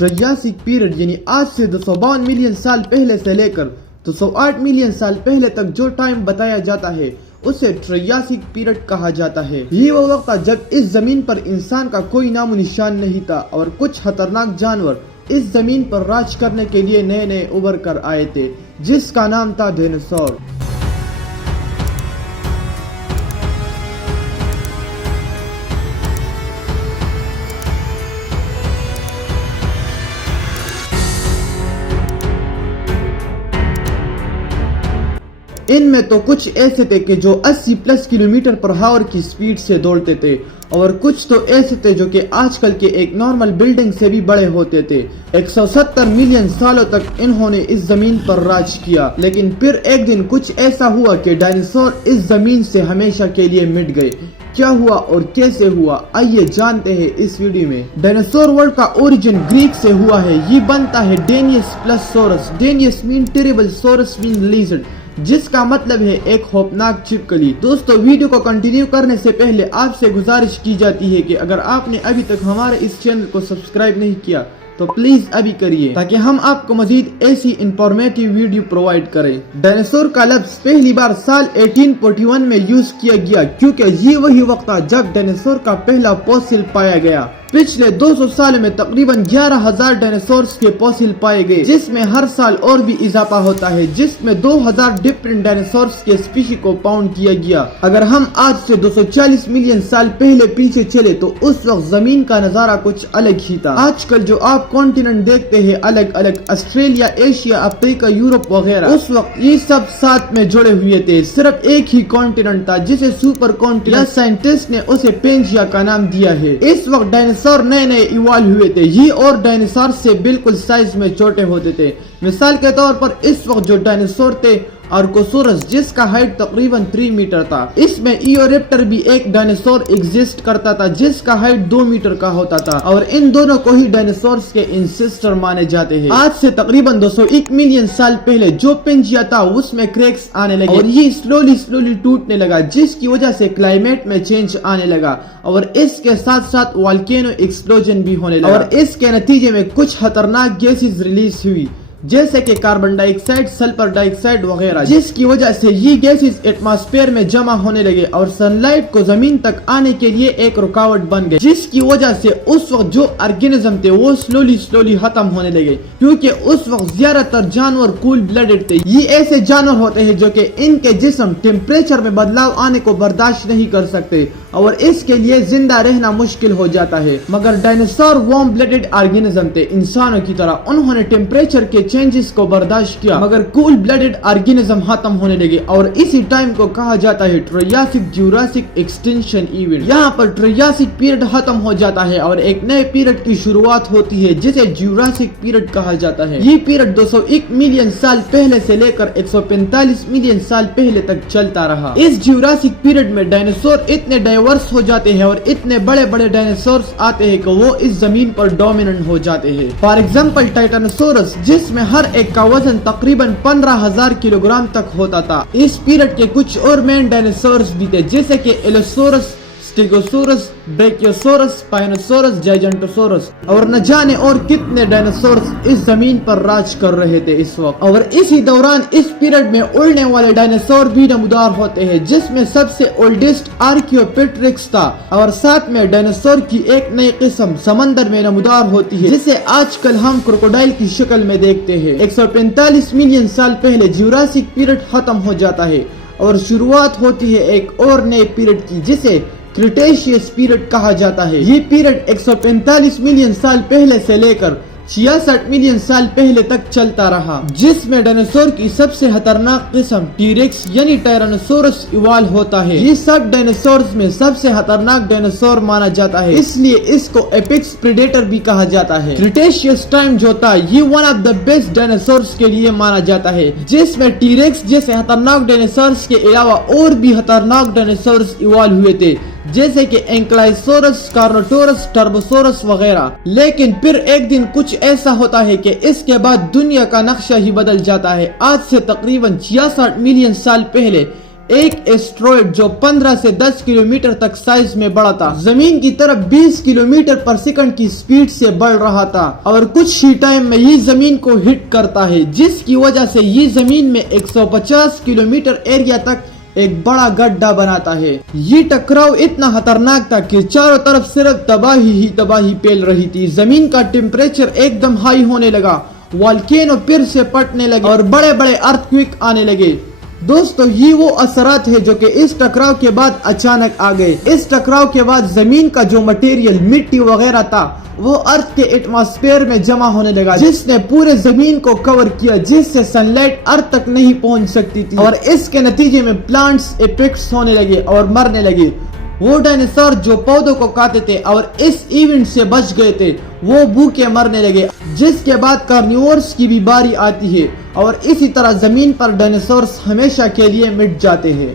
Triassic period यानी आज से 252 मिलियन साल पहले से लेकर 208 मिलियन साल पहले तक जो टाइम बताया जाता है उसे ट्रायसिक पीरियड कहा जाता है। ये वो वक्त था जब इस जमीन पर इंसान का कोई नामो निशान नहीं था और कुछ खतरनाक जानवर इस जमीन पर राज करने के लिए नए नए उभर कर आए थे, जिसका नाम था डायनासोर। इनमें तो कुछ ऐसे थे कि जो 80 प्लस किलोमीटर पर आवर की स्पीड से दौड़ते थे और कुछ तो ऐसे थे जो कि आजकल के एक नॉर्मल बिल्डिंग से भी बड़े होते थे। 170 मिलियन सालों तक इन्होंने इस जमीन पर राज किया, लेकिन फिर एक दिन कुछ ऐसा हुआ कि डायनासोर इस जमीन से हमेशा के लिए मिट गए। क्या हुआ और कैसे हुआ, आइए जानते हैं इस वीडियो में। डायनासोर वर्ड का ओरिजिन ग्रीक से हुआ है। ये बनता है deinos plus sauros. Deinos mean terrible, sauros mean lizard, जिसका मतलब है एक खौफनाक छिपकली। दोस्तों, वीडियो को कंटिन्यू करने से पहले आपसे गुजारिश की जाती है कि अगर आपने अभी तक हमारे इस चैनल को सब्सक्राइब नहीं किया तो प्लीज अभी करिए, ताकि हम आपको मजीद ऐसी इंफॉर्मेटिव वीडियो प्रोवाइड करें। डायनासोर का लफ्ज पहली बार साल 1841 में यूज किया गया, क्योंकि ये वही वक्त था जब डायनासोर का पहला फॉसिल पाया गया। पिछले 200 साल में तकरीबन 11,000 डायनासोर्स के फॉसिल पाए गए, जिसमें हर साल और भी इजाफा होता है, जिसमें 2000 डिफरेंट डायनासोर्स के स्पीशी को फाउंड किया गया। अगर हम आज से 240 मिलियन साल पहले पीछे चले तो उस वक्त जमीन का नजारा कुछ अलग ही था। आजकल जो आप कॉन्टिनेंट देखते हैं अलग अलग, ऑस्ट्रेलिया, एशिया, अफ्रीका, यूरोप वगैरह, उस वक्त ये सब साथ में जुड़े हुए थे। सिर्फ एक ही कॉन्टिनेंट था जिसे सुपर कॉन्टिनेंट साइंटिस्ट ने उसे पेंजिया का नाम दिया है। इस वक्त डायनासोर नए नए इवॉल्व हुए थे। ये और डायनासोर से बिल्कुल साइज में छोटे होते थे। मिसाल के तौर पर इस वक्त जो डायनासोर थे आर्कोसोरस, जिसका हाइट तकरीबन 3 मीटर था। इसमें इयोरेप्टर भी एक डायनासोर एग्जिस्ट करता था जिसका हाइट 2 मीटर का होता था, और इन दोनों को ही डायनासोर्स के इंसेस्टर माने जाते हैं। आज से तकरीबन 201 मिलियन साल पहले जो पेंजिया था उसमें क्रैक्स आने लगे और ये स्लोली टूटने लगा, जिसकी वजह से क्लाइमेट में चेंज आने लगा और इसके साथ साथ वोल्केनो एक्सप्लोजन भी होने लगा। और इसके नतीजे में कुछ खतरनाक गैसेस रिलीज हुई, जैसे कि कार्बन डाइऑक्साइड, सल्फर डाइऑक्साइड वगैरह, जिसकी वजह से ये गैसेस एटमॉस्फेयर में जमा होने लगे और सनलाइट को जमीन तक आने के लिए एक रुकावट बन गई, जिसकी वजह से उस वक्त जो ऑर्गेनिज्म थे वो स्लोली खत्म होने लगे, क्योंकि उस वक्त ज्यादातर जानवर कूल ब्लडेड थे। ये ऐसे जानवर होते हैं जो कि इनके जिस्म टेम्परेचर में बदलाव आने को बर्दाश्त नहीं कर सकते और इसके लिए जिंदा रहना मुश्किल हो जाता है। मगर डायनासोर वार्म ब्लडेड ऑर्गेनिज्म थे, इंसानों की तरह। उन्होंने टेम्परेचर के चेंजेस को बर्दाश्त किया, मगर कूल ब्लडेड ऑर्गेनिज्म खत्म होने लगे और इसी टाइम को कहा जाता है ट्रायसिक ज्यूरासिक एक्सटिंक्शन इवेंट। यहाँ पर ट्रायसिक पीरियड खत्म हो जाता है और एक नए पीरियड की शुरुआत होती है, जिसे ज्यूरासिक पीरियड कहा जाता है। ये पीरियड 201 मिलियन साल पहले से लेकर 145 मिलियन साल पहले तक चलता रहा। इस ज्यूरासिक पीरियड में डायनासोर इतने डाइवर्स हो जाते हैं और इतने बड़े बड़े डायनासोर्स आते हैं कि वो इस जमीन पर डोमिनेंट हो जाते हैं। फॉर एग्जाम्पल टाइटानोसोरस, जिसमें हर एक का वजन तकरीबन 15,000 किलोग्राम तक होता था। इस पीरियड के कुछ और मेन डायनासोर्स भी थे, जैसे कि एलोसोरस, स्टेगोसोरस, ब्रेकियोसोरस, स्पाइनोसोरस, जाइजेंटोसोरस और न जाने और कितने डायनासोर्स इस जमीन पर राज कर रहे थे इस वक्त। और इसी दौरान इस पीरियड में उड़ने वाले डायनासोर भी नमूदार होते हैं, जिसमें सबसे ओल्डेस्ट आर्कियोपेट्रिक्स था और साथ में डायनासोर की एक नई किस्म समंदर में नमूदार होती है, जिसे आजकल हम क्रोकोडाइल की शक्ल में देखते हैं। 145 मिलियन साल पहले ज्यूरासिक पीरियड खत्म हो जाता है और शुरुआत होती है एक और नए पीरियड की, जिसे क्रिटेशियस पीरियड कहा जाता है। ये पीरियड 145 मिलियन साल पहले से लेकर 66 मिलियन साल पहले तक चलता रहा, जिसमें डायनासोर की सबसे खतरनाक किस्म टीरेक्स यानी टायरानोसोरस इवॉल्व होता है। ये सब डायनासोर्स में सबसे खतरनाक डायनासोर माना जाता है, इसलिए इसको एपेक्स प्रेडेटर भी कहा जाता है। क्रिटेशियस टाइम जो था ये one of the best dinosaurs के लिए माना जाता है, जिसमें टीरेक्स जैसे खतरनाक डायनासोर्स के अलावा और भी खतरनाक डायनासोर्स इवॉल्व हुए थे, जैसे कि एंक्लाइसोरस, कार्नोटोरस, टर्बोसोरस वगैरह। लेकिन फिर एक दिन कुछ ऐसा होता है कि इसके बाद दुनिया का नक्शा ही बदल जाता है। आज से तकरीबन 66 मिलियन साल पहले ایک ایسٹرائڈ جو 15 سے 10 کلومیٹر تک سائز میں بڑا تھا زمین کی طرف 20 کلومیٹر پر سیکنڈ کی سپیڈ سے بڑھ رہا تھا اور کچھ ہی ٹائم میں یہ زمین کو ہٹ کرتا ہے، جس کی وجہ سے یہ زمین میں 150 کلومیٹر ایریا تک ایک بڑا گڈھا بناتا ہے۔ یہ ٹکراؤ اتنا خطرناک تھا کہ چاروں طرف صرف تباہی ہی تباہی پھیل رہی تھی۔ زمین کا ٹیمپریچر ایک دم ہائی ہونے لگا، والکینو پھر سے پھٹنے لگے اور بڑے بڑے ارتھ آنے لگے۔ دوستو یہ وہ اثرات ہے جو کہ اس ٹکراؤ کے بعد اچانک آ گئے۔ اس ٹکراؤ کے بعد زمین کا جو مٹیریل مٹی وغیرہ تھا وہ ارتھ کے ایٹماسفیئر میں جمع ہونے لگا، جس نے پورے زمین کو کور کیا، جس سے سن لائٹ ارتھ تک نہیں پہنچ سکتی تھی، اور اس کے نتیجے میں پلانٹس افیکٹس ہونے لگے اور مرنے لگے۔ وہ ڈائناسور جو پودوں کو کھاتے تھے اور اس ایونٹ سے بچ گئے تھے وہ بھوکے مرنے لگے، جس کے بعد کارنیورس کی بھی باری آتی ہے اور اسی طرح زمین پر ڈائناسورس ہمیشہ کے لیے مٹ جاتے ہیں۔